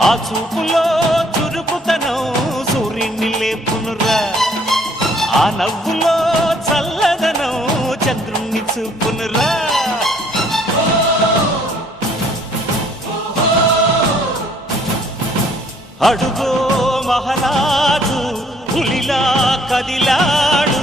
ఆ చూపులో చురుకుతనం సూర్యుని లేపునురా, ఆ నవ్వులో చల్లదనం చంద్రుణ్ణి చూపునురా. అడుగో మహారాజు పులిలా కదిలాడు,